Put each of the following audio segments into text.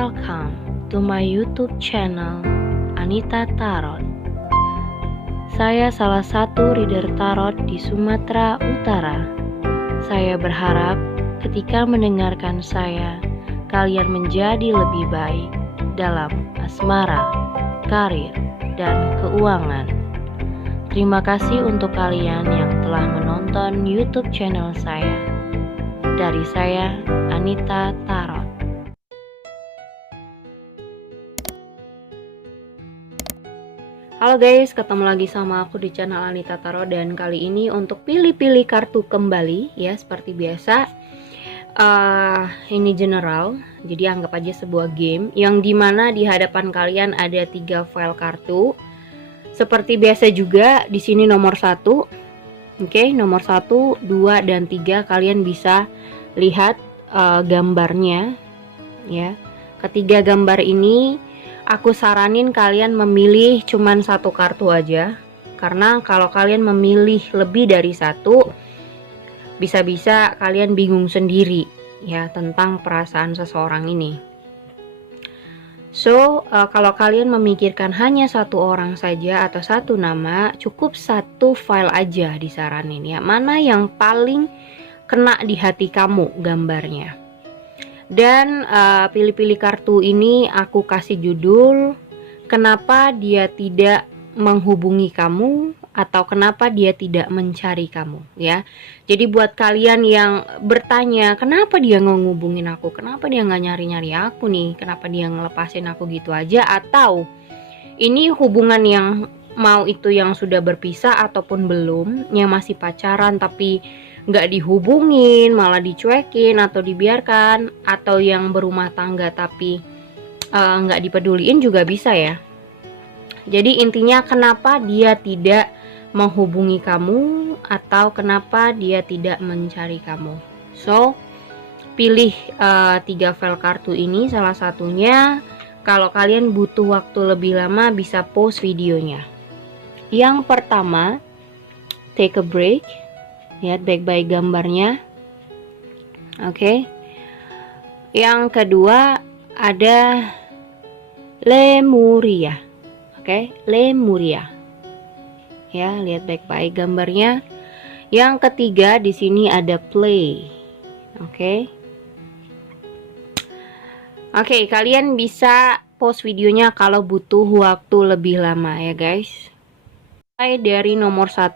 welcome to my YouTube channel Anita Tarot. Saya salah satu reader tarot di Sumatera Utara. Saya berharap ketika mendengarkan saya, kalian menjadi lebih baik dalam asmara, karir, dan keuangan. Terima kasih untuk kalian yang telah menonton YouTube channel saya. Dari saya, Anita Tarot. Halo guys, ketemu lagi sama aku di channel Anita Tarot. Dan kali ini untuk pilih-pilih kartu kembali ya, seperti biasa. Ini general, jadi anggap aja sebuah game yang dimana di hadapan kalian ada 3 file kartu. Seperti biasa juga di sini nomor 1. Oke, nomor 1, 2, dan 3 kalian bisa lihat gambarnya ya. Ketiga gambar ini aku saranin kalian memilih cuman 1 kartu aja, karena kalau kalian memilih lebih dari 1, bisa-bisa kalian bingung sendiri ya tentang perasaan seseorang ini. So, kalau kalian memikirkan hanya 1 orang saja atau 1 nama, cukup 1 file aja disaranin ya. Mana yang paling kena di hati kamu gambarnya. Dan pilih-pilih kartu ini aku kasih judul kenapa dia tidak menghubungi kamu atau kenapa dia tidak mencari kamu ya. Jadi buat kalian yang bertanya kenapa dia nggak ngehubungin aku, kenapa dia nggak nyari-nyari aku nih, kenapa dia ngelepasin aku gitu aja, atau ini hubungan yang mau itu yang sudah berpisah ataupun belum, yang masih pacaran tapi nggak dihubungin, malah dicuekin atau dibiarkan, atau yang berumah tangga tapi nggak dipeduliin juga bisa ya. Jadi intinya kenapa dia tidak menghubungi kamu atau kenapa dia tidak mencari kamu. So, pilih 3 file kartu ini salah satunya. Kalau kalian butuh waktu lebih lama bisa pause videonya. Yang pertama, take a break. Lihat baik-baik gambarnya. Oke. Yang kedua ada Lemuria. Oke, Lemuria. Ya, lihat baik-baik gambarnya. Yang ketiga di sini ada play. Oke. Oke, kalian bisa pause videonya kalau butuh waktu lebih lama ya, guys. Mulai dari nomor 1,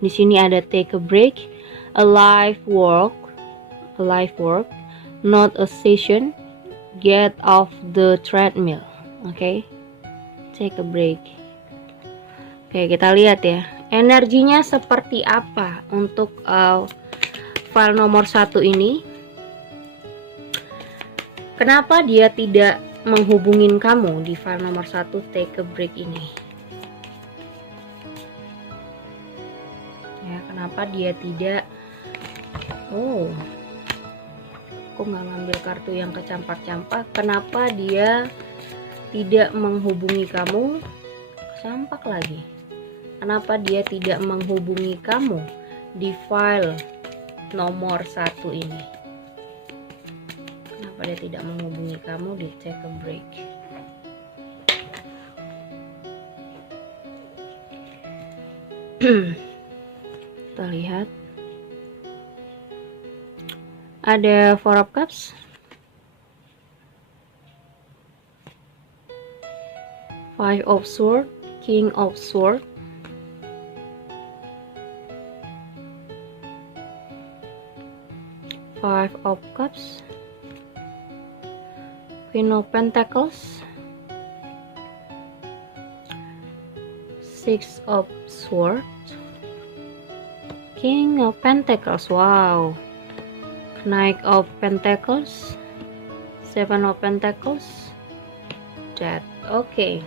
di sini ada take a break, a life work, not a session, get off the treadmill. Oke. Take a break. Oke, kita lihat ya, energinya seperti apa untuk file nomor 1 ini. Kenapa dia tidak menghubungin kamu di file nomor 1 take a break ini? Ya, kenapa dia tidak... Oh, aku nggak ngambil kartu yang kecampak-campak. Kenapa dia tidak menghubungi kamu? Campak lagi. Kenapa dia tidak menghubungi kamu di file nomor 1 ini? Kenapa dia tidak menghubungi kamu di take a break? Kita lihat. Ada 4 of Cups, Five of Swords, King of Swords, Five of Cups, Queen of Pentacles, Six of Swords, King of Pentacles. Wow. Knight of Pentacles, Seven of Pentacles, Death. Oke.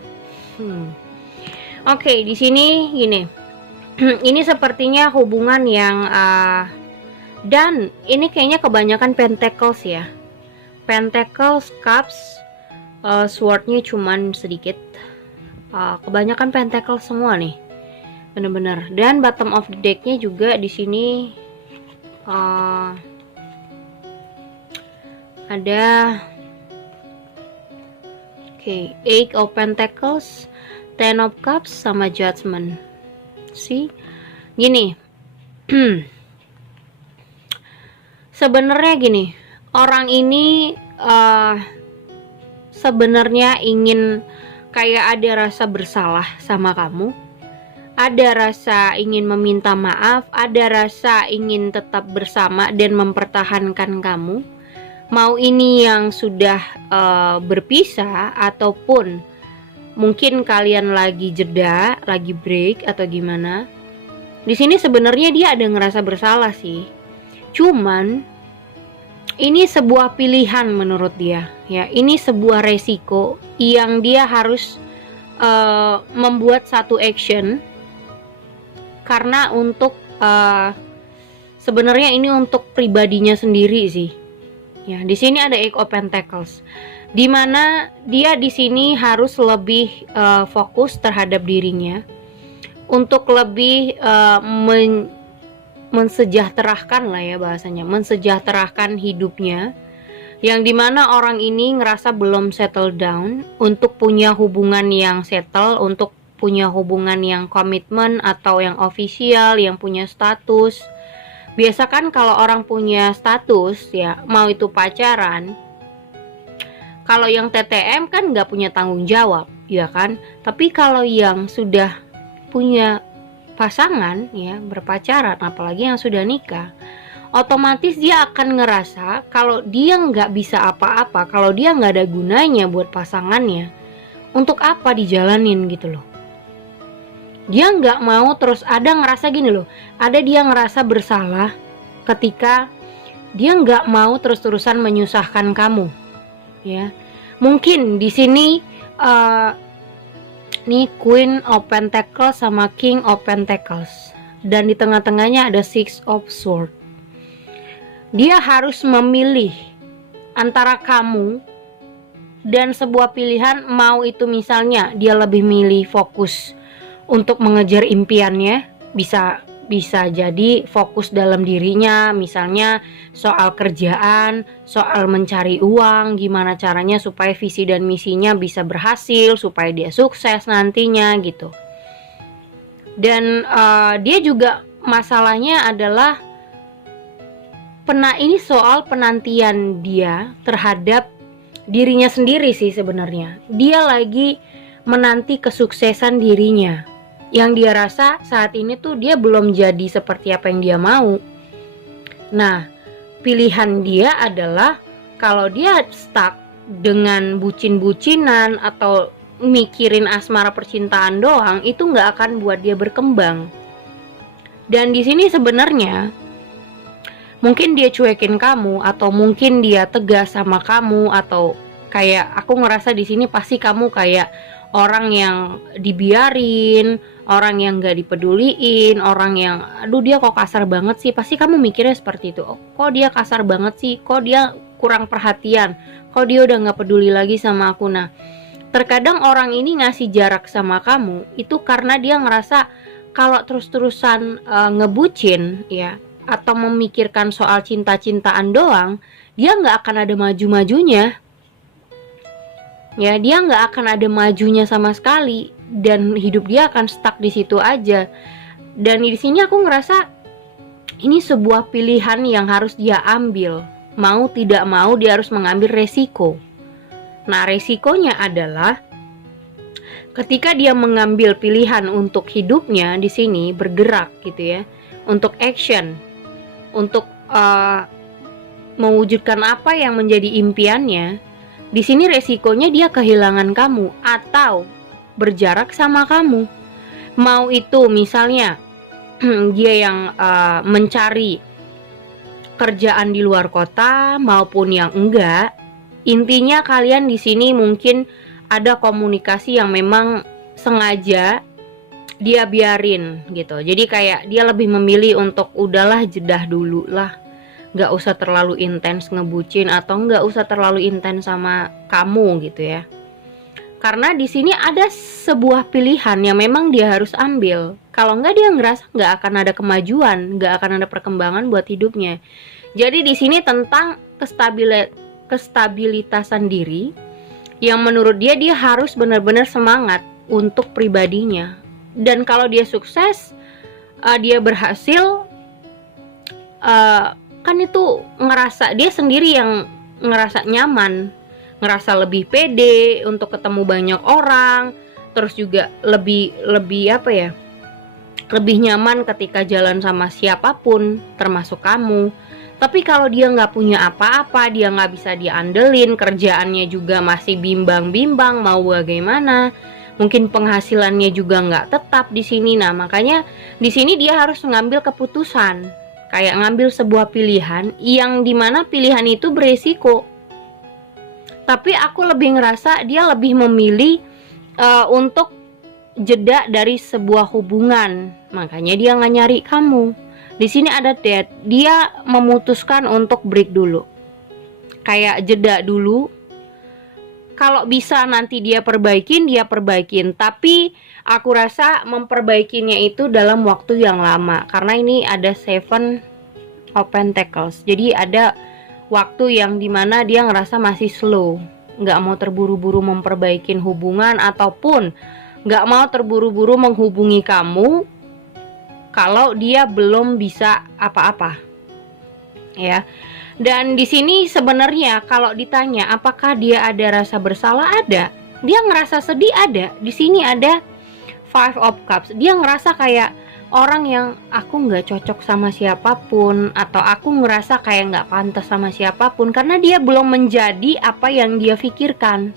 Oke, di sini gini. Ini sepertinya hubungan yang dan ini kayaknya kebanyakan Pentacles ya. Pentacles, Cups, Swordnya cuman sedikit. Kebanyakan Pentacles semua nih, bener-bener. Dan bottom of the decknya juga di sini ada Oke, Eight of Pentacles, Ten of Cups, sama Judgment. See, gini. Sebenarnya gini, orang ini sebenarnya ingin kayak ada rasa bersalah sama kamu, ada rasa ingin meminta maaf, ada rasa ingin tetap bersama dan mempertahankan kamu. Mau ini yang sudah berpisah ataupun mungkin kalian lagi jeda, lagi break atau gimana. Di sini sebenarnya dia ada ngerasa bersalah sih. Cuman ini sebuah pilihan menurut dia, ya. Ini sebuah resiko yang dia harus membuat satu action, karena untuk sebenarnya ini untuk pribadinya sendiri sih. Ya, di sini ada Eight of Pentacles, dimana dia di sini harus lebih fokus terhadap dirinya untuk lebih mensejahterakan lah ya bahasanya, mensejahterakan hidupnya, yang dimana orang ini ngerasa belum settle down untuk punya hubungan yang settle, untuk punya hubungan yang komitmen atau yang official, yang punya status. Biasa kan kalau orang punya status ya, mau itu pacaran, kalau yang TTM kan nggak punya tanggung jawab, ya kan. Tapi kalau yang sudah punya pasangan ya, berpacaran, apalagi yang sudah nikah, otomatis dia akan ngerasa kalau dia nggak bisa apa-apa, kalau dia nggak ada gunanya buat pasangannya, untuk apa dijalanin gitu loh. Dia nggak mau terus ada ngerasa gini loh, ada dia ngerasa bersalah ketika dia nggak mau terus-terusan menyusahkan kamu, ya. Mungkin di sini nih Queen of Pentacles sama King of Pentacles, dan di tengah-tengahnya ada Six of Swords. Dia harus memilih antara kamu dan sebuah pilihan, mau itu misalnya dia lebih milih fokus untuk mengejar impiannya, bisa jadi fokus dalam dirinya, misalnya soal kerjaan, soal mencari uang, gimana caranya supaya visi dan misinya bisa berhasil, supaya dia sukses nantinya gitu. Dan dia juga masalahnya adalah ini soal penantian dia terhadap dirinya sendiri sih sebenarnya. Dia lagi menanti kesuksesan dirinya, yang dia rasa saat ini tuh dia belum jadi seperti apa yang dia mau. Nah, pilihan dia adalah kalau dia stuck dengan bucin-bucinan atau mikirin asmara percintaan doang, itu nggak akan buat dia berkembang. Dan di sini sebenarnya mungkin dia cuekin kamu, atau mungkin dia tegas sama kamu, atau kayak aku ngerasa di sini pasti kamu kayak orang yang dibiarin, orang yang gak dipeduliin, orang yang aduh dia kok kasar banget sih, pasti kamu mikirnya seperti itu. Oh, kok dia kasar banget sih, kok dia kurang perhatian, kok dia udah gak peduli lagi sama aku. Nah, terkadang orang ini ngasih jarak sama kamu itu karena dia ngerasa kalau terus-terusan ngebucin ya, atau memikirkan soal cinta-cintaan doang, dia gak akan ada maju-majunya. Ya, dia nggak akan ada majunya sama sekali, dan hidup dia akan stuck di situ aja. Dan di sini aku ngerasa ini sebuah pilihan yang harus dia ambil. Mau tidak mau dia harus mengambil resiko. Nah, resikonya adalah ketika dia mengambil pilihan untuk hidupnya di sini bergerak gitu ya, untuk action, untuk mewujudkan apa yang menjadi impiannya. Di sini resikonya dia kehilangan kamu atau berjarak sama kamu. Mau itu misalnya dia yang mencari kerjaan di luar kota maupun yang enggak. Intinya kalian di sini mungkin ada komunikasi yang memang sengaja dia biarin gitu. Jadi kayak dia lebih memilih untuk udahlah jedah dulu lah, nggak usah terlalu intens ngebucin atau nggak usah terlalu intens sama kamu gitu ya. Karena di sini ada sebuah pilihan yang memang dia harus ambil. Kalau nggak dia ngerasa nggak akan ada kemajuan, nggak akan ada perkembangan buat hidupnya. Jadi di sini tentang kestabilitasan diri yang menurut dia harus benar-benar semangat untuk pribadinya. Dan kalau dia sukses, dia berhasil, kan itu ngerasa dia sendiri yang ngerasa nyaman, ngerasa lebih pede untuk ketemu banyak orang, terus juga lebih apa ya, lebih nyaman ketika jalan sama siapapun termasuk kamu. Tapi kalau dia nggak punya apa-apa, dia nggak bisa diandelin, kerjaannya juga masih bimbang-bimbang mau bagaimana, mungkin penghasilannya juga nggak tetap di sini. Nah, makanya di sini dia harus mengambil keputusan, kayak ngambil sebuah pilihan yang dimana pilihan itu beresiko. Tapi aku lebih ngerasa dia lebih memilih untuk jeda dari sebuah hubungan, makanya dia nggak nyari kamu. Di sini ada dead, dia memutuskan untuk break dulu, kayak jeda dulu. Kalau bisa nanti dia perbaikin, tapi aku rasa memperbaikinya itu dalam waktu yang lama, karena ini ada 7 of Pentacles. Jadi ada waktu yang dimana dia ngerasa masih slow, nggak mau terburu-buru memperbaikin hubungan, ataupun nggak mau terburu-buru menghubungi kamu kalau dia belum bisa apa-apa, ya. Dan di sini sebenarnya kalau ditanya apakah dia ada rasa bersalah, ada. Dia ngerasa sedih, ada. Di sini ada 5 of Cups. Dia ngerasa kayak orang yang aku nggak cocok sama siapapun, atau aku ngerasa kayak nggak pantas sama siapapun, karena dia belum menjadi apa yang dia pikirkan.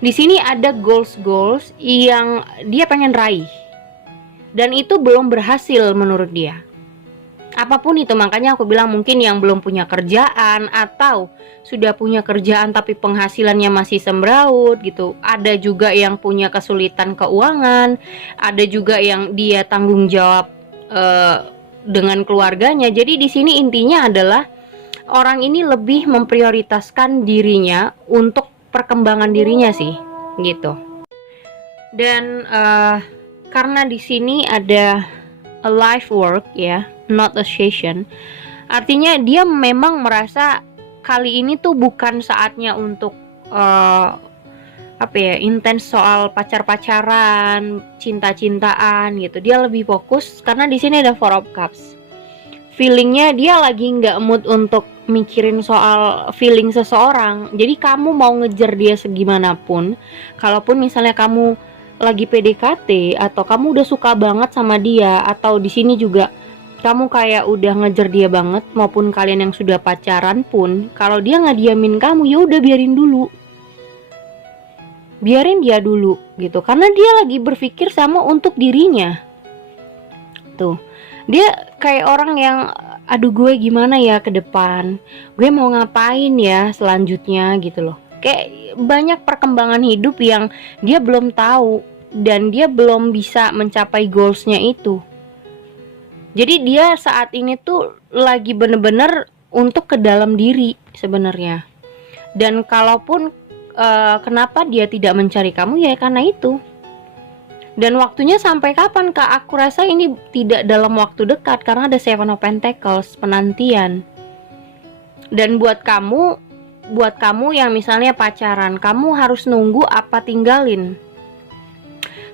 Di sini ada goals yang dia pengen raih, dan itu belum berhasil menurut dia. Apapun itu, makanya aku bilang mungkin yang belum punya kerjaan, atau sudah punya kerjaan tapi penghasilannya masih sembraut gitu. Ada juga yang punya kesulitan keuangan, ada juga yang dia tanggung jawab dengan keluarganya. Jadi di sini intinya adalah orang ini lebih memprioritaskan dirinya untuk perkembangan dirinya sih, gitu. Dan karena di sini ada a life work ya, not a session. Artinya dia memang merasa kali ini tuh bukan saatnya untuk intens soal pacar-pacaran, cinta-cintaan gitu. Dia lebih fokus karena di sini ada 4 of Cups. Feelingnya dia lagi nggak mood untuk mikirin soal feeling seseorang. Jadi kamu mau ngejar dia segimanapun, kalaupun misalnya kamu lagi PDKT atau kamu udah suka banget sama dia, atau di sini juga kamu kayak udah ngejar dia banget, maupun kalian yang sudah pacaran pun, kalau dia nggak diamin kamu, ya udah biarin dia dulu gitu, karena dia lagi berpikir sama untuk dirinya. Tuh, dia kayak orang yang aduh gue gimana ya ke depan, gue mau ngapain ya selanjutnya gitu loh. Kayak banyak perkembangan hidup yang dia belum tahu, dan dia belum bisa mencapai goalsnya itu. Jadi dia saat ini tuh lagi bener-bener untuk ke dalam diri sebenarnya. Dan kalaupun kenapa dia tidak mencari kamu, ya karena itu. Dan waktunya sampai kapan Kak? Aku rasa ini tidak dalam waktu dekat, karena ada 7 of Pentacles, penantian. Dan buat kamu yang misalnya pacaran, kamu harus nunggu apa tinggalin.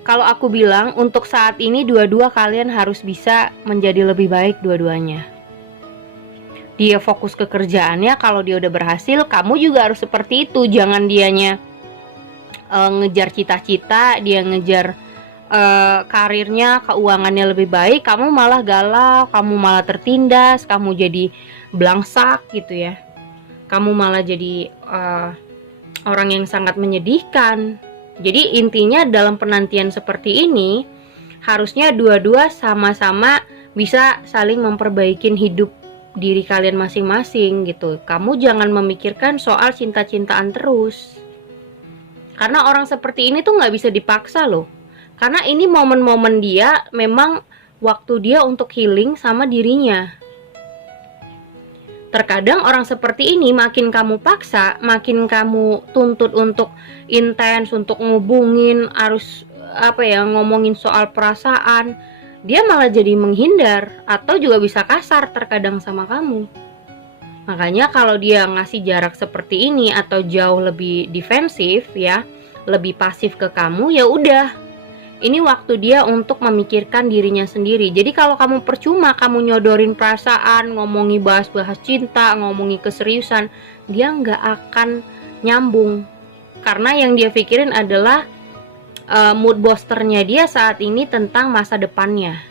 Kalau aku bilang untuk saat ini dua-dua kalian harus bisa menjadi lebih baik dua-duanya. Dia fokus ke kerjaannya, kalau dia udah berhasil, kamu juga harus seperti itu. Jangan dianya ngejar cita-cita, dia ngejar karirnya, keuangannya lebih baik, kamu malah galau, kamu malah tertindas, kamu jadi belangsak gitu ya. Kamu malah jadi orang yang sangat menyedihkan. Jadi intinya dalam penantian seperti ini, harusnya dua-dua sama-sama bisa saling memperbaiki hidup diri kalian masing-masing gitu. Kamu jangan memikirkan soal cinta-cintaan terus, karena orang seperti ini tuh gak bisa dipaksa loh. Karena ini momen-momen dia, memang waktu dia untuk healing sama dirinya. Terkadang orang seperti ini makin kamu paksa, makin kamu tuntut untuk intens, untuk ngubungin, harus ngomongin soal perasaan, dia malah jadi menghindar, atau juga bisa kasar terkadang sama kamu. Makanya kalau dia ngasih jarak seperti ini atau jauh lebih defensif ya, lebih pasif ke kamu, ya udah. Ini waktu dia untuk memikirkan dirinya sendiri. Jadi kalau kamu percuma kamu nyodorin perasaan, ngomongi bahas-bahas cinta, ngomongi keseriusan, dia nggak akan nyambung. Karena yang dia pikirin adalah mood boosternya dia saat ini tentang masa depannya.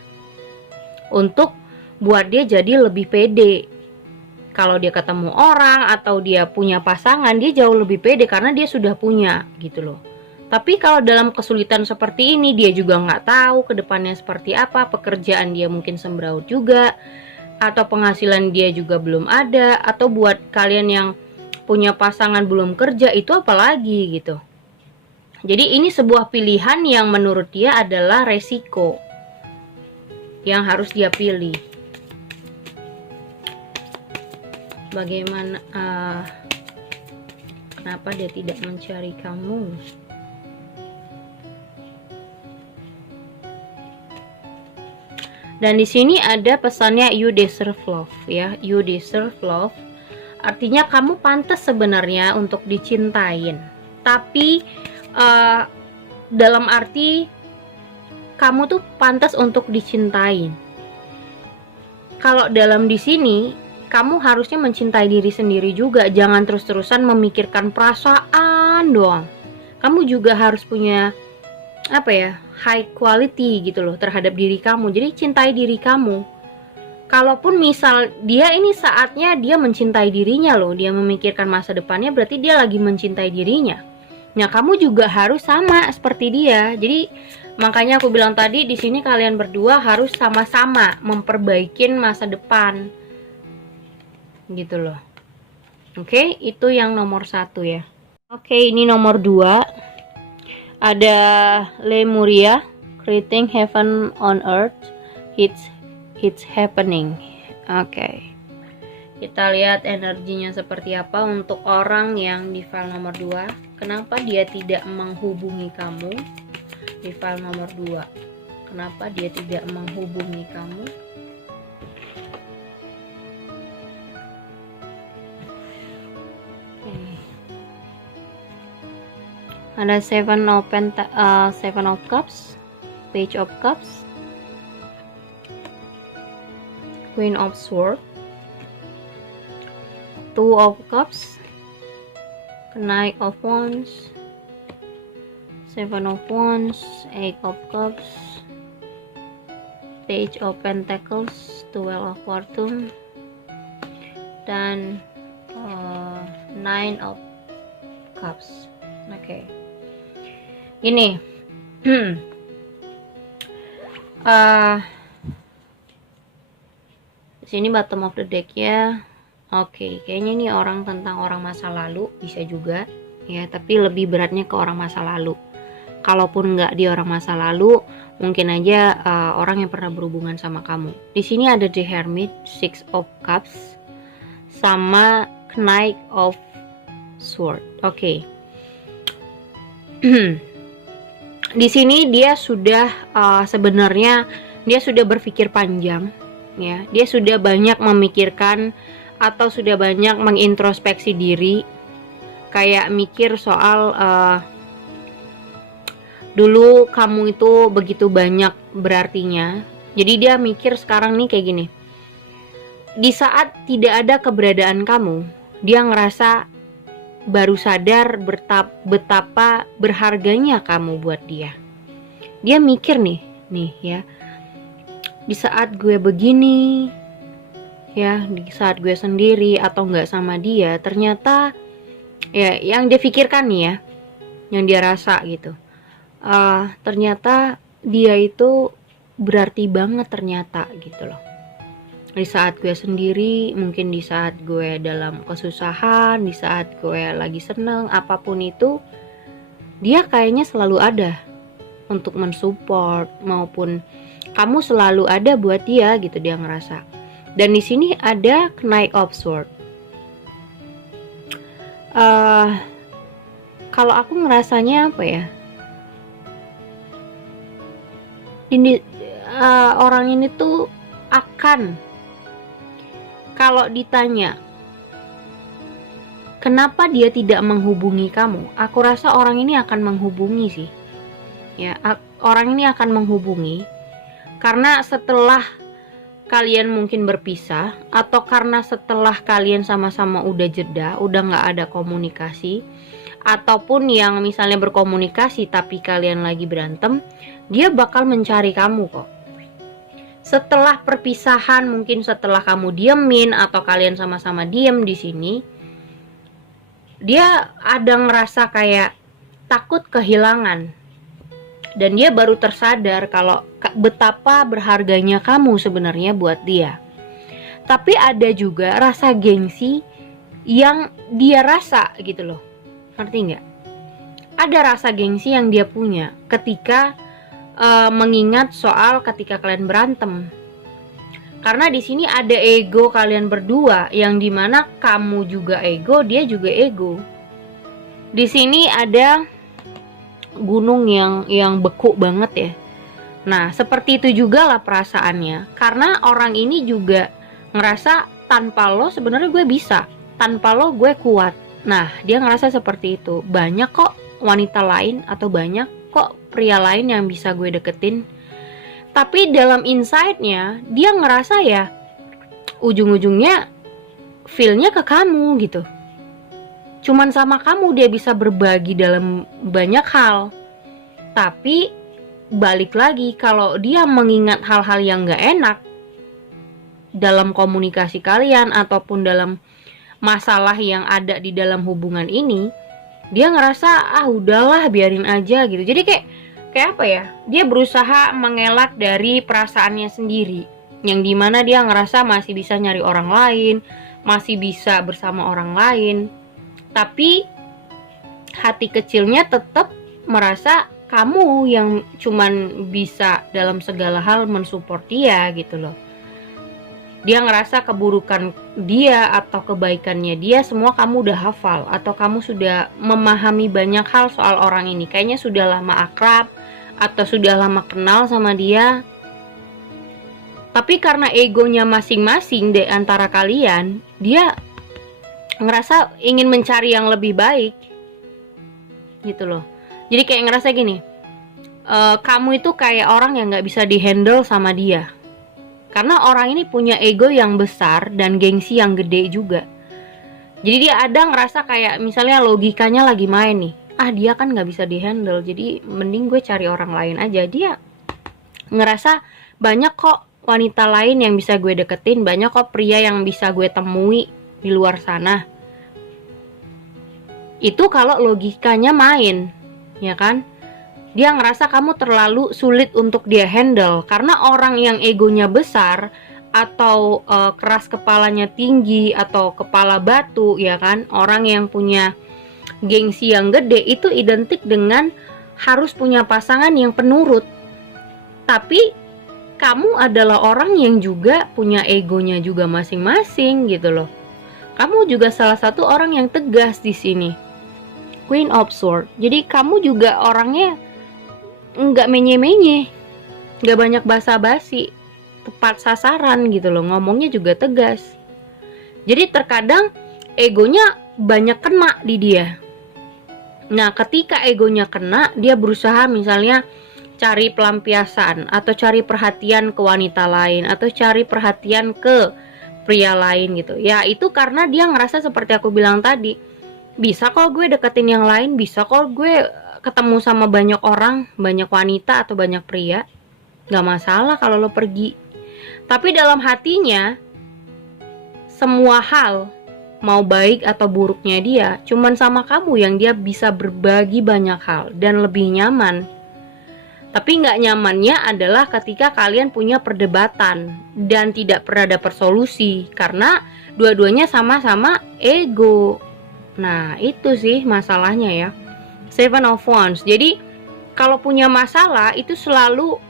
Untuk buat dia jadi lebih pede. Kalau dia ketemu orang atau dia punya pasangan, dia jauh lebih pede karena dia sudah punya gitu loh. Tapi kalau dalam kesulitan seperti ini, dia juga nggak tahu ke depannya seperti apa, pekerjaan dia mungkin sembraut juga, atau penghasilan dia juga belum ada, atau buat kalian yang punya pasangan belum kerja, itu apalagi gitu. Jadi ini sebuah pilihan yang menurut dia adalah resiko yang harus dia pilih. Bagaimana kenapa dia tidak mencari kamu? Dan di sini ada pesannya you deserve love ya, you deserve love. Artinya kamu pantas sebenarnya untuk dicintain. Tapi dalam arti kamu tuh pantas untuk dicintain. Kalau dalam di sini kamu harusnya mencintai diri sendiri juga, jangan terus-terusan memikirkan perasaan doang. Kamu juga harus punya high quality gitu loh terhadap diri kamu. Jadi cintai diri kamu. Kalaupun misal dia ini saatnya dia mencintai dirinya loh, dia memikirkan masa depannya, berarti dia lagi mencintai dirinya. Nah, kamu juga harus sama seperti dia. Jadi makanya aku bilang tadi di sini kalian berdua harus sama-sama memperbaikin masa depan. Gitu loh. Oke, itu yang nomor 1 ya. Oke, ini nomor 2. Ada Lemuria, creating heaven on earth, it's happening. Oke. Kita lihat energinya seperti apa untuk orang yang di file nomor 2. Kenapa dia tidak menghubungi kamu? Di file nomor 2. Kenapa dia tidak menghubungi kamu? Ada Seven of Cups, Page of Cups, Queen of Swords, Two of Cups, Knight of Wands, Seven of Wands, Eight of Cups, Page of Pentacles, Twelve of Fortune, dan Nine of Cups. Oke. Ini sini bottom of the deck ya. Oke, kayaknya ini orang tentang orang masa lalu, bisa juga ya, tapi lebih beratnya ke orang masa lalu. Kalaupun nggak di orang masa lalu, mungkin aja orang yang pernah berhubungan sama kamu. Di sini ada The Hermit, Six of Cups, sama Knight of Sword. Oke. Di sini dia sudah sebenarnya dia sudah berpikir panjang ya. Dia sudah banyak memikirkan atau sudah banyak mengintrospeksi diri, kayak mikir soal dulu kamu itu begitu banyak berartinya. Jadi dia mikir sekarang nih kayak gini. Di saat tidak ada keberadaan kamu, dia ngerasa baru sadar betapa berharganya kamu buat dia. Dia mikir nih ya, di saat gue begini ya, di saat gue sendiri atau nggak sama dia, ternyata ya yang dia pikirkan nih ya, yang dia rasa gitu, ternyata dia itu berarti banget ternyata gitu loh. Di saat gue sendiri, mungkin di saat gue dalam kesusahan, di saat gue lagi seneng, apapun itu, dia kayaknya selalu ada untuk mensupport, maupun kamu selalu ada buat dia gitu, dia ngerasa. Dan di sini ada Knight of Swords. Kalau aku ngerasanya apa ya? Ini orang ini tuh akan, kalau ditanya kenapa dia tidak menghubungi kamu? Aku rasa orang ini akan menghubungi sih. Ya, orang ini akan menghubungi karena setelah kalian mungkin berpisah, atau karena setelah kalian sama-sama udah jeda, udah nggak ada komunikasi, ataupun yang misalnya berkomunikasi tapi kalian lagi berantem, dia bakal mencari kamu kok. Setelah perpisahan, mungkin setelah kamu diemin atau kalian sama-sama diem di sini, dia ada ngerasa kayak takut kehilangan. Dan dia baru tersadar kalau betapa berharganya kamu sebenarnya buat dia. Tapi ada juga rasa gengsi yang dia rasa gitu loh. Ngerti nggak? Ada rasa gengsi yang dia punya ketika mengingat soal ketika kalian berantem. Karena di sini ada ego kalian berdua yang dimana kamu juga ego, dia juga ego. Di sini ada gunung yang beku banget ya. Nah, seperti itu juga lah perasaannya. Karena orang ini juga ngerasa tanpa lo sebenarnya gue bisa, tanpa lo gue kuat. Nah, dia ngerasa seperti itu. Banyak kok wanita lain atau banyak kok pria lain yang bisa gue deketin. Tapi dalam inside-nya dia ngerasa ya ujung-ujungnya feel-nya ke kamu gitu. Cuman sama kamu dia bisa berbagi dalam banyak hal. Tapi balik lagi, kalau dia mengingat hal-hal yang gak enak dalam komunikasi kalian ataupun dalam masalah yang ada di dalam hubungan ini, dia ngerasa udahlah biarin aja gitu. Jadi kayak apa ya, dia berusaha mengelak dari perasaannya sendiri, yang dimana dia ngerasa masih bisa nyari orang lain, masih bisa bersama orang lain. Tapi hati kecilnya tetap merasa kamu yang cuman bisa dalam segala hal mensupport dia gitu loh. Dia ngerasa keburukan dia atau kebaikannya dia semua kamu udah hafal, atau kamu sudah memahami banyak hal soal orang ini. Kayaknya sudah lama akrab atau sudah lama kenal sama dia. Tapi karena egonya masing-masing di antara kalian, dia ngerasa ingin mencari yang lebih baik gitu loh. Jadi kayak ngerasa gini, kamu itu kayak orang yang gak bisa dihandle sama dia. Karena orang ini punya ego yang besar dan gengsi yang gede juga. Jadi dia ada ngerasa kayak misalnya logikanya lagi main nih, dia kan gak bisa dihandle, jadi mending gue cari orang lain aja. Dia ngerasa banyak kok wanita lain yang bisa gue deketin, banyak kok pria yang bisa gue temui di luar sana. Itu kalau logikanya main, ya kan? Dia ngerasa kamu terlalu sulit untuk dia handle. Karena orang yang egonya besar atau keras kepalanya tinggi atau kepala batu, ya kan? Orang yang punya gengsi yang gede itu identik dengan harus punya pasangan yang penurut. Tapi kamu adalah orang yang juga punya egonya juga masing-masing gitu loh. Kamu juga salah satu orang yang tegas di sini. Queen of Swords. Jadi kamu juga orangnya nggak menye-menye, nggak banyak basa-basi, tepat sasaran gitu loh. Ngomongnya juga tegas. Jadi terkadang egonya banyak kena di dia. Nah, ketika egonya kena, dia berusaha misalnya cari pelampiasan atau cari perhatian ke wanita lain atau cari perhatian ke pria lain gitu. Ya itu karena dia ngerasa seperti aku bilang tadi, bisa kok gue deketin yang lain, bisa kok gue ketemu sama banyak orang, banyak wanita atau banyak pria, gak masalah kalau lo pergi. Tapi dalam hatinya semua hal, mau baik atau buruknya dia, cuman sama kamu yang dia bisa berbagi banyak hal dan lebih nyaman. Tapi nggak nyamannya adalah ketika kalian punya perdebatan dan tidak pernah dapat solusi karena dua-duanya sama-sama ego. Nah itu sih masalahnya ya. Seven of Wands. Jadi kalau punya masalah itu selalu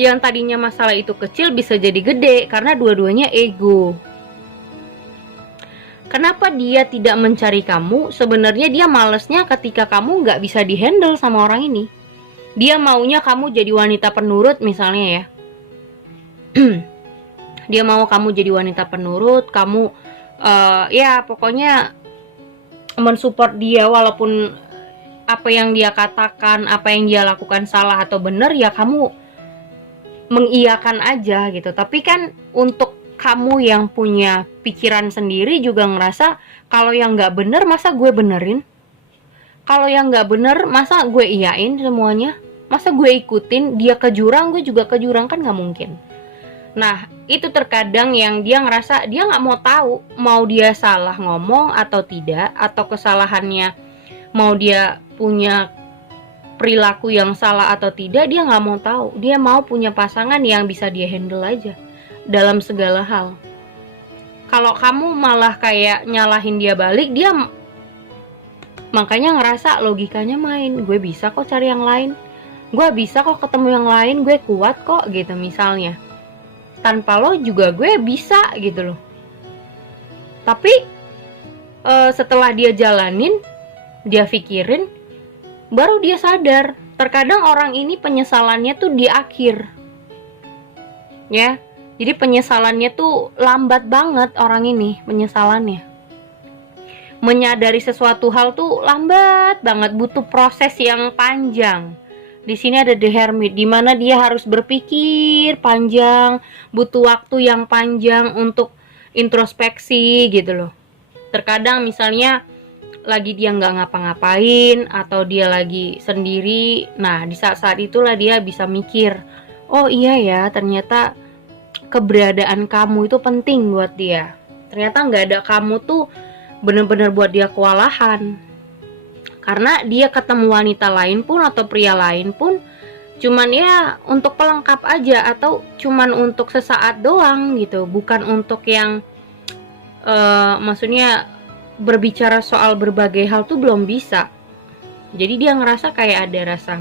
yang tadinya masalah itu kecil bisa jadi gede karena dua-duanya ego. Kenapa dia tidak mencari kamu? Sebenarnya dia malesnya ketika kamu nggak bisa dihandle sama orang ini. Dia maunya kamu jadi wanita penurut misalnya ya. Dia mau kamu jadi wanita penurut, kamu ya pokoknya mensupport dia walaupun apa yang dia katakan, apa yang dia lakukan salah atau benar, ya kamu mengiyakan aja gitu. Tapi kan untuk kamu yang punya pikiran sendiri juga ngerasa kalau yang nggak bener masa gue benerin, kalau yang nggak bener masa gue iyain semuanya, masa gue ikutin dia ke jurang gue juga ke jurang, kan nggak mungkin. Nah itu terkadang yang dia ngerasa dia nggak mau tahu mau dia salah ngomong atau tidak, atau kesalahannya mau dia punya perilaku yang salah atau tidak, dia nggak mau tahu. Dia mau punya pasangan yang bisa dia handle aja dalam segala hal. Kalau kamu malah kayak nyalahin dia balik, dia makanya ngerasa logikanya main, gue bisa kok cari yang lain, gue bisa kok ketemu yang lain, gue kuat kok gitu misalnya, tanpa lo juga gue bisa gitu loh. Tapi setelah dia jalanin, dia pikirin, baru dia sadar. Terkadang orang ini penyesalannya tuh di akhir, ya. Jadi penyesalannya tuh lambat banget orang ini penyesalannya. Menyadari sesuatu hal tuh lambat banget, butuh proses yang panjang. Di sini ada The Hermit, di mana dia harus berpikir panjang, butuh waktu yang panjang untuk introspeksi gitu loh. Terkadang misalnya lagi dia nggak ngapa-ngapain atau dia lagi sendiri, nah di saat-saat itulah dia bisa mikir, oh iya ya ternyata keberadaan kamu itu penting buat dia. Ternyata nggak ada kamu tuh bener-bener buat dia kewalahan. Karena dia ketemu wanita lain pun atau pria lain pun cuman ya untuk pelengkap aja, atau cuman untuk sesaat doang gitu, bukan untuk yang maksudnya berbicara soal berbagai hal tuh belum bisa. Jadi dia ngerasa kayak ada rasa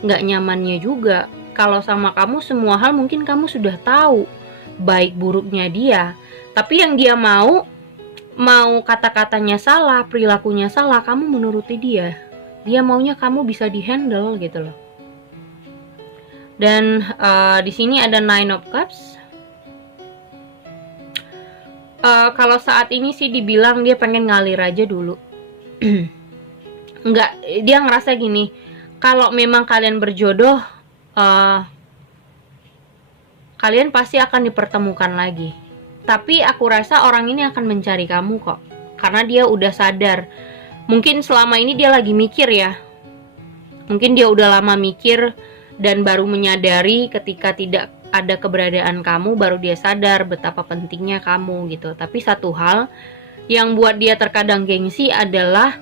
nggak nyamannya juga. Kalau sama kamu semua hal mungkin kamu sudah tahu baik buruknya dia, tapi yang dia mau kata-katanya salah, perilakunya salah, kamu menuruti dia. Dia maunya kamu bisa dihandle gitu loh. Dan di sini ada Nine of Cups. Kalau saat ini sih dibilang dia pengen ngalir aja dulu. Enggak, dia ngerasa gini, kalau memang kalian berjodoh, kalian pasti akan dipertemukan lagi. Tapi aku rasa orang ini akan mencari kamu kok, karena dia udah sadar. Mungkin selama ini dia lagi mikir ya, mungkin dia udah lama mikir dan baru menyadari ketika tidak ada keberadaan kamu, baru dia sadar betapa pentingnya kamu gitu. Tapi satu hal yang buat dia terkadang gengsi adalah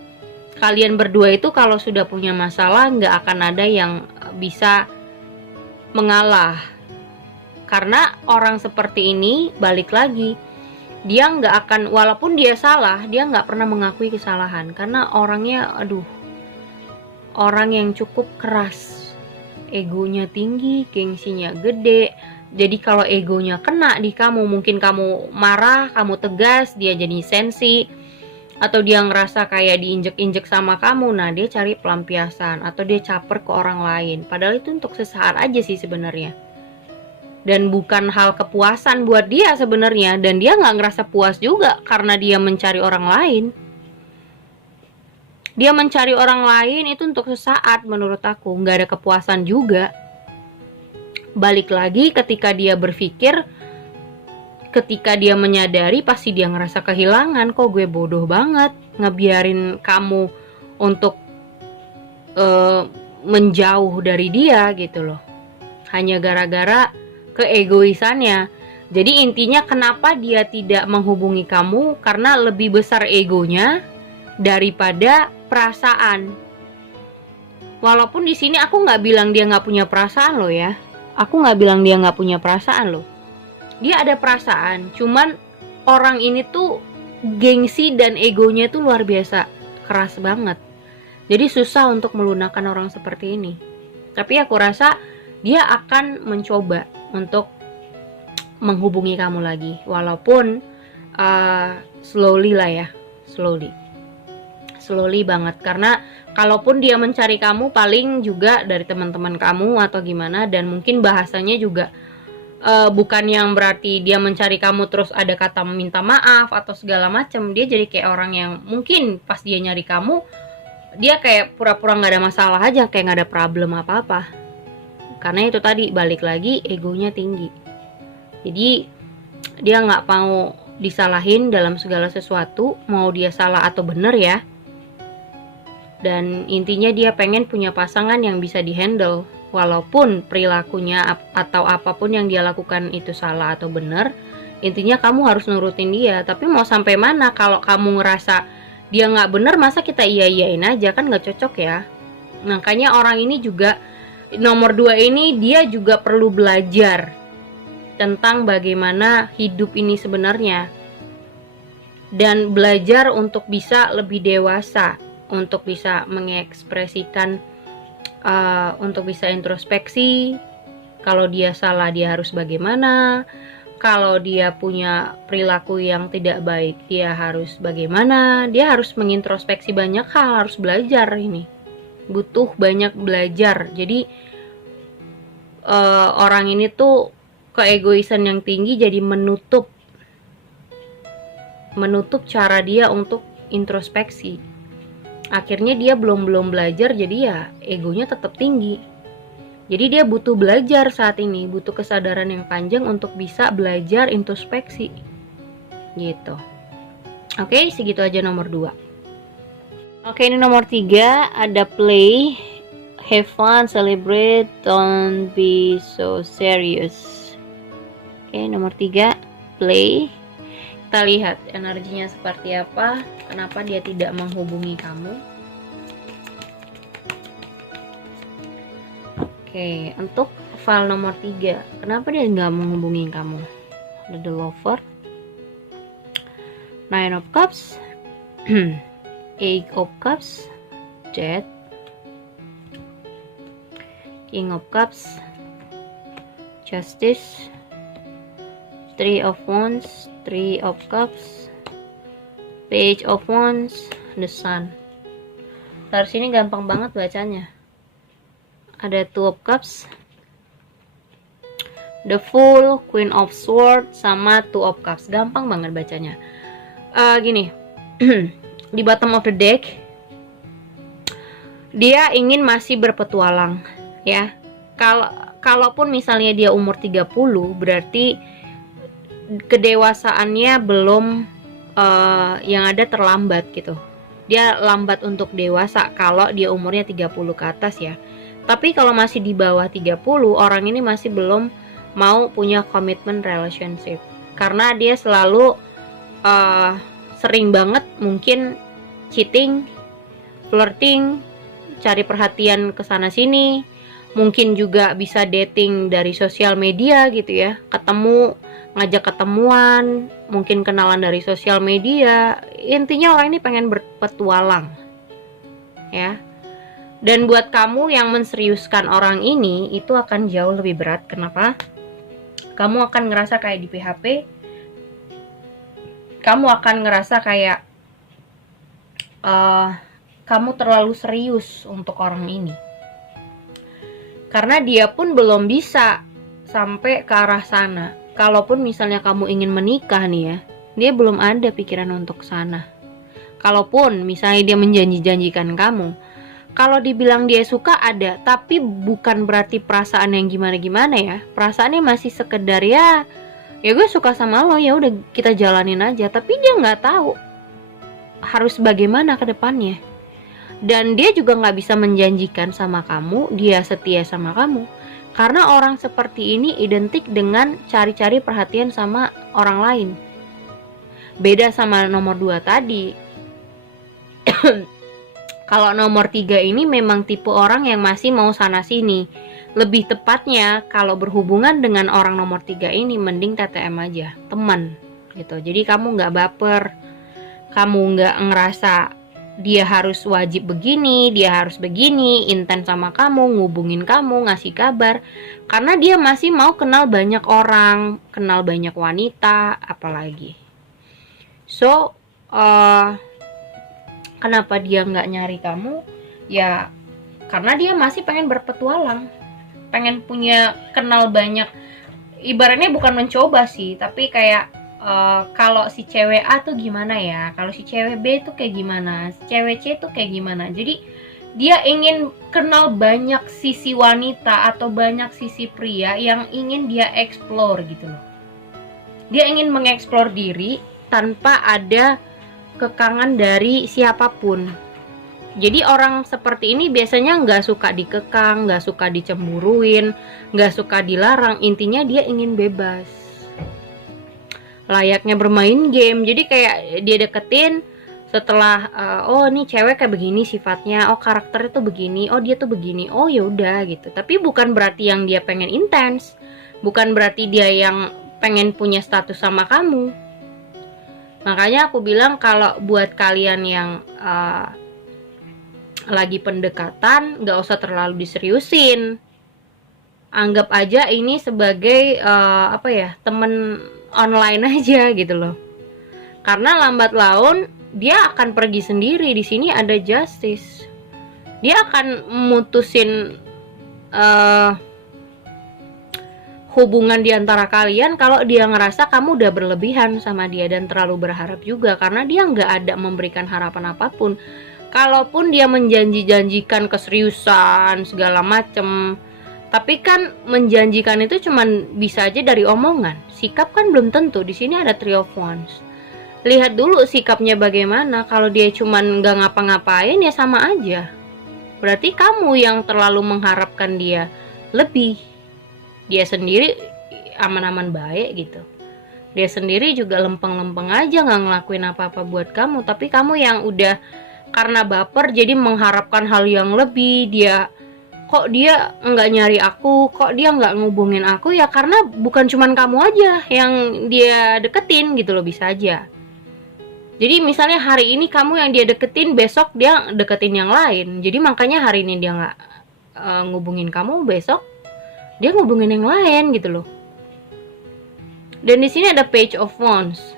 kalian berdua itu kalau sudah punya masalah nggak akan ada yang bisa mengalah. Karena orang seperti ini, balik lagi, dia nggak akan, walaupun dia salah, dia nggak pernah mengakui kesalahan. Karena orangnya, orang yang cukup keras, egonya tinggi, gengsinya gede. Jadi kalau egonya kena di kamu, mungkin kamu marah, kamu tegas, dia jadi sensi, atau dia ngerasa kayak diinjek-injek sama kamu, nah dia cari pelampiasan, atau dia caper ke orang lain. Padahal itu untuk sesaat aja sih sebenarnya, dan bukan hal kepuasan buat dia sebenarnya, dan dia nggak ngerasa puas juga karena dia mencari orang lain. Dia mencari orang lain itu untuk sesaat, menurut aku nggak ada kepuasan juga. Balik lagi ketika dia berpikir, ketika dia menyadari, pasti dia ngerasa kehilangan. Kok gue bodoh banget ngebiarin kamu untuk menjauh dari dia gitu loh, hanya gara-gara keegoisannya. Jadi intinya kenapa dia tidak menghubungi kamu, karena lebih besar egonya daripada perasaan. Walaupun di sini aku nggak bilang dia nggak punya perasaan loh ya, aku nggak bilang dia nggak punya perasaan loh. Dia ada perasaan, cuman orang ini tuh gengsi dan egonya tuh luar biasa keras banget. Jadi susah untuk melunakkan orang seperti ini. Tapi aku rasa dia akan mencoba untuk menghubungi kamu lagi, walaupun slowly lah ya, slowly banget. Karena kalaupun dia mencari kamu, paling juga dari teman-teman kamu atau gimana, dan mungkin bahasanya juga bukan yang berarti dia mencari kamu terus ada kata minta maaf atau segala macam. Dia jadi kayak orang yang mungkin pas dia nyari kamu, dia kayak pura-pura nggak ada masalah aja, kayak nggak ada problem apa-apa. Karena itu tadi, balik lagi, egonya tinggi. Jadi dia nggak mau disalahin dalam segala sesuatu, mau dia salah atau bener ya. Dan intinya dia pengen punya pasangan yang bisa dihandle. Walaupun perilakunya atau apapun yang dia lakukan itu salah atau benar, intinya kamu harus nurutin dia. Tapi mau sampai mana kalau kamu ngerasa dia nggak benar, masa kita iya-iyain aja, kan nggak cocok ya. Makanya orang ini juga, nomor 2 ini, dia juga perlu belajar tentang bagaimana hidup ini sebenarnya. Dan belajar untuk bisa lebih dewasa, untuk bisa mengekspresikan, untuk bisa introspeksi. Kalau dia salah, dia harus bagaimana. Kalau dia punya perilaku yang tidak baik, dia harus bagaimana. Dia harus mengintrospeksi banyak hal, harus belajar ini. Butuh banyak belajar. Jadi orang ini tuh keegoisan yang tinggi, jadi menutup cara dia untuk introspeksi. Akhirnya dia belum belajar, jadi ya egonya tetap tinggi. Jadi dia butuh belajar saat ini, butuh kesadaran yang panjang untuk bisa belajar introspeksi gitu. Oke, segitu aja nomor 2. Oke, ini nomor 3, ada play, have fun, celebrate, don't be so serious. Oke, nomor 3, play. Kita lihat energinya seperti apa, kenapa dia tidak menghubungi kamu. Oke, untuk file nomor 3, kenapa dia nggak menghubungi kamu? Ada the lover, 9 of cups, 8 of cups, Death, King of cups, Justice, 3 of wands, 3 of cups, Page of wands, the sun. Dari sini gampang banget bacanya. Ada 2 of cups, the fool, queen of swords, sama 2 of cups. Gampang banget bacanya. Gini, di bottom of the deck, dia ingin masih berpetualang ya. Kalaupun misalnya dia umur 30, berarti kedewasaannya belum, yang ada terlambat gitu. Dia lambat untuk dewasa kalau dia umurnya 30 ke atas ya. Tapi kalau masih di bawah 30, orang ini masih belum mau punya commitment relationship. Karena dia selalu sering banget mungkin cheating, flirting, cari perhatian kesana sini. Mungkin juga bisa dating dari sosial media gitu ya. Ngajak ketemuan, mungkin kenalan dari sosial media. Intinya orang ini pengen berpetualang ya. Dan buat kamu yang menseriuskan orang ini, itu akan jauh lebih berat. Kenapa? Kamu akan ngerasa kayak di PHP. Kamu akan ngerasa kayak kamu terlalu serius untuk orang ini. Karena dia pun belum bisa sampai ke arah sana. Kalaupun misalnya kamu ingin menikah nih ya, dia belum ada pikiran untuk sana. Kalaupun misalnya dia menjanji-janjikan kamu, kalau dibilang dia suka ada, tapi bukan berarti perasaan yang gimana-gimana ya. Perasaannya masih sekedar ya gue suka sama lo, ya udah kita jalanin aja. Tapi dia nggak tahu harus bagaimana ke depannya. Dan dia juga nggak bisa menjanjikan sama kamu dia setia sama kamu. Karena orang seperti ini identik dengan cari-cari perhatian sama orang lain. Beda sama nomor 2 tadi. Kalau nomor 3 ini memang tipe orang yang masih mau sana sini. Lebih tepatnya kalau berhubungan dengan orang nomor 3 ini, mending TTM aja, teman gitu. Jadi kamu nggak baper, kamu nggak ngerasa dia harus wajib begini, dia harus begini, intens sama kamu, ngubungin kamu, ngasih kabar. Karena dia masih mau kenal banyak orang, kenal banyak wanita, apalagi. So, kenapa dia nggak nyari kamu? Ya, karena dia masih pengen berpetualang, pengen kenal banyak. ibaratnya bukan mencoba sih, tapi kayak kalau si cewek A tuh gimana ya, kalau si cewek B tuh kayak gimana, si cewek C tuh kayak gimana. Jadi dia ingin kenal banyak sisi wanita atau banyak sisi pria yang ingin dia explore gitu loh. Dia ingin mengeksplor diri tanpa ada kekangan dari siapapun. Jadi orang seperti ini biasanya nggak suka dikekang, nggak suka dicemburuin, nggak suka dilarang. Intinya dia ingin bebas. Layaknya bermain game. Jadi kayak dia deketin setelah oh ini cewek kayak begini sifatnya, oh karakternya tuh begini, oh dia tuh begini, oh ya udah gitu. Tapi bukan berarti yang dia pengen intens, bukan berarti dia yang pengen punya status sama kamu. Makanya aku bilang kalau buat kalian yang lagi pendekatan, nggak usah terlalu diseriusin. Anggap aja ini sebagai temen online aja gitu loh. Karena lambat laun dia akan pergi sendiri. Di sini ada justice. Dia akan memutusin hubungan di antara kalian kalau dia ngerasa kamu udah berlebihan sama dia dan terlalu berharap juga, karena dia nggak ada memberikan harapan apapun. Kalaupun dia menjanjikan keseriusan segala macem, tapi kan menjanjikan itu cuman bisa aja dari omongan. Sikap kan belum tentu. Di sini ada Three of Wands. Lihat dulu sikapnya bagaimana. Kalau dia cuman nggak ngapa-ngapain ya sama aja. Berarti kamu yang terlalu mengharapkan dia lebih. Dia sendiri aman-aman baik gitu. Dia sendiri juga lempeng-lempeng aja, nggak ngelakuin apa-apa buat kamu. Tapi kamu yang udah karena baper jadi mengharapkan hal yang lebih. Kok dia nggak nyari aku, kok dia nggak ngubungin aku, ya karena bukan cuman kamu aja yang dia deketin gitu loh, bisa aja. Jadi misalnya hari ini kamu yang dia deketin, besok dia deketin yang lain. Jadi makanya hari ini dia nggak ngubungin kamu, besok dia ngubungin yang lain gitu loh. Dan di sini ada Page of Wands.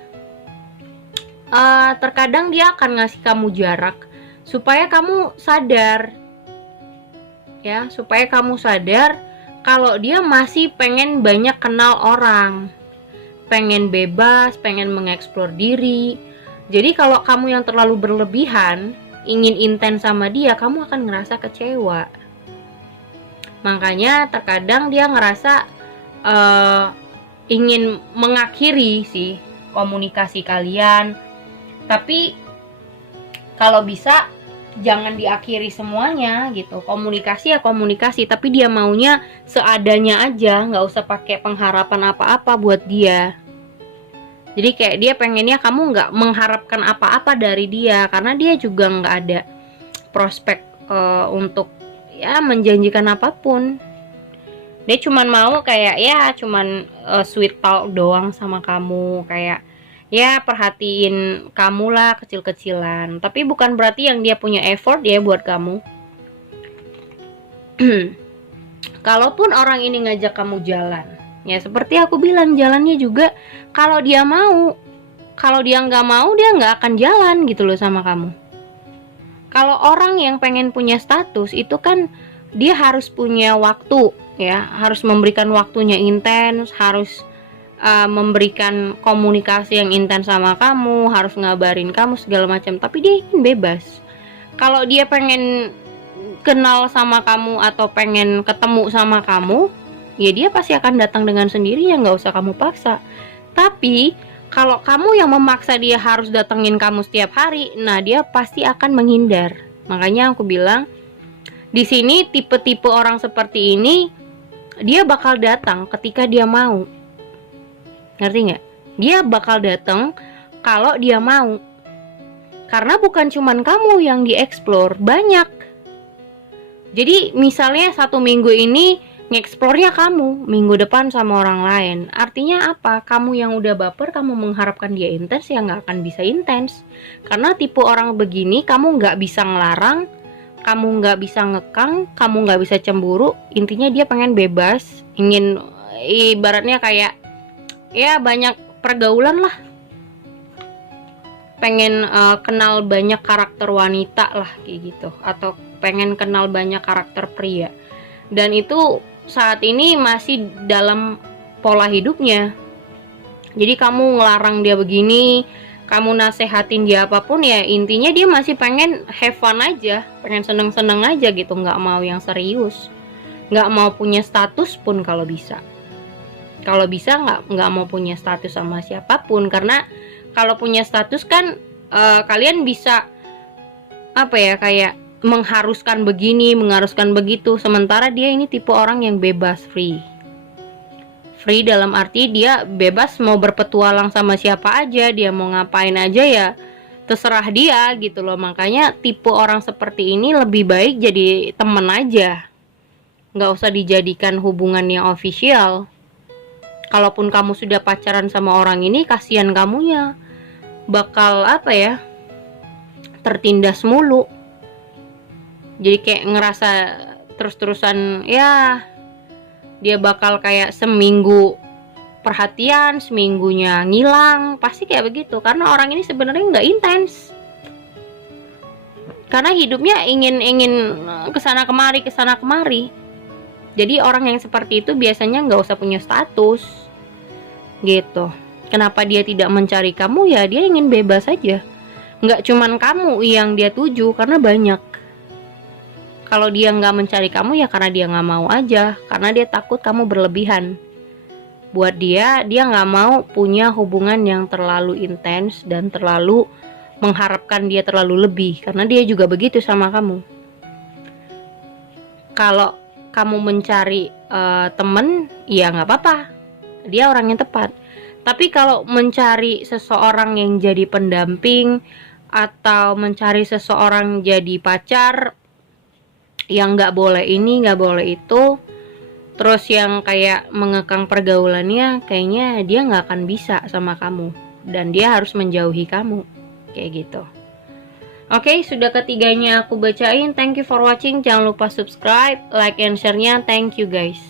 Terkadang dia akan ngasih kamu jarak supaya kamu sadar, ya, supaya kamu sadar kalau dia masih pengen banyak kenal orang, pengen bebas, pengen mengeksplor diri. Jadi kalau kamu yang terlalu berlebihan, ingin intens sama dia, kamu akan ngerasa kecewa. Makanya terkadang dia ngerasa ingin mengakhiri sih komunikasi kalian. Tapi kalau bisa jangan diakhiri semuanya gitu. Komunikasi ya komunikasi, tapi dia maunya seadanya aja, nggak usah pakai pengharapan apa-apa buat dia. Jadi kayak dia pengennya kamu nggak mengharapkan apa-apa dari dia, karena dia juga nggak ada prospek untuk ya menjanjikan apapun. Dia cuman mau kayak ya cuman sweet talk doang sama kamu, kayak ya perhatiin kamu lah kecil-kecilan. Tapi bukan berarti yang dia punya effort ya buat kamu. Kalaupun orang ini ngajak kamu jalan, ya seperti aku bilang, jalannya juga kalau dia mau. Kalau dia nggak mau, dia nggak akan jalan gitu loh sama kamu. Kalau orang yang pengen punya status itu kan dia harus punya waktu, ya, harus memberikan waktunya intens, harus memberikan komunikasi yang intens sama kamu, harus ngabarin kamu segala macam. Tapi dia ingin bebas. Kalau dia pengen kenal sama kamu atau pengen ketemu sama kamu, ya dia pasti akan datang dengan sendirinya, nggak usah kamu paksa. Tapi kalau kamu yang memaksa dia harus datengin kamu setiap hari, nah dia pasti akan menghindar. Makanya aku bilang di sini tipe-tipe orang seperti ini dia bakal datang ketika dia mau. Ngerti nggak? Dia bakal datang kalau dia mau. Karena bukan cuman kamu yang dieksplor, banyak. Jadi misalnya 1 minggu ini ngeksplornya kamu, minggu depan sama orang lain. Artinya apa? Kamu yang udah baper, kamu mengharapkan dia intens, ya nggak akan bisa intens. Karena tipe orang begini, kamu nggak bisa ngelarang, kamu nggak bisa ngekang, kamu nggak bisa cemburu. Intinya dia pengen bebas, ingin ibaratnya kayak ya banyak pergaulan lah. Pengen kenal banyak karakter wanita lah kayak gitu, atau pengen kenal banyak karakter pria. Dan itu saat ini masih dalam pola hidupnya. Jadi kamu ngelarang dia begini, kamu nasehatin dia apapun, ya intinya dia masih pengen have fun aja, pengen seneng-seneng aja gitu, nggak mau yang serius, nggak mau punya status pun kalau bisa. Kalau bisa nggak mau punya status sama siapapun, karena kalau punya status kan kalian bisa apa ya, kayak mengharuskan begini, mengharuskan begitu. Sementara dia ini tipe orang yang bebas, free dalam arti dia bebas mau berpetualang sama siapa aja, dia mau ngapain aja ya terserah dia gitu loh. Makanya tipe orang seperti ini lebih baik jadi temen aja, nggak usah dijadikan hubungan yang official. Kalaupun kamu sudah pacaran sama orang ini, kasihan kamunya, bakal apa ya, tertindas mulu. Jadi kayak ngerasa terus-terusan ya, dia bakal kayak seminggu perhatian, seminggunya ngilang, pasti kayak begitu. Karena orang ini sebenarnya nggak intens, karena hidupnya ingin kesana kemari. Jadi orang yang seperti itu biasanya nggak usah punya status gitu. Kenapa dia tidak mencari kamu? Ya dia ingin bebas aja. Nggak cuman kamu yang dia tuju, karena banyak. Kalau dia nggak mencari kamu ya karena dia nggak mau aja, karena dia takut kamu berlebihan. Buat dia nggak mau punya hubungan yang terlalu intens dan terlalu mengharapkan dia terlalu lebih, karena dia juga begitu sama kamu. Kalau kamu mencari temen, ya nggak apa-apa, dia orang yang tepat. Tapi kalau mencari seseorang yang jadi pendamping atau mencari seseorang jadi pacar yang nggak boleh ini, nggak boleh itu, terus yang kayak mengekang pergaulannya, kayaknya dia nggak akan bisa sama kamu dan dia harus menjauhi kamu, kayak gitu. Oke, sudah ketiganya aku bacain. Thank you for watching. Jangan lupa subscribe, like, and share-nya. Thank you guys.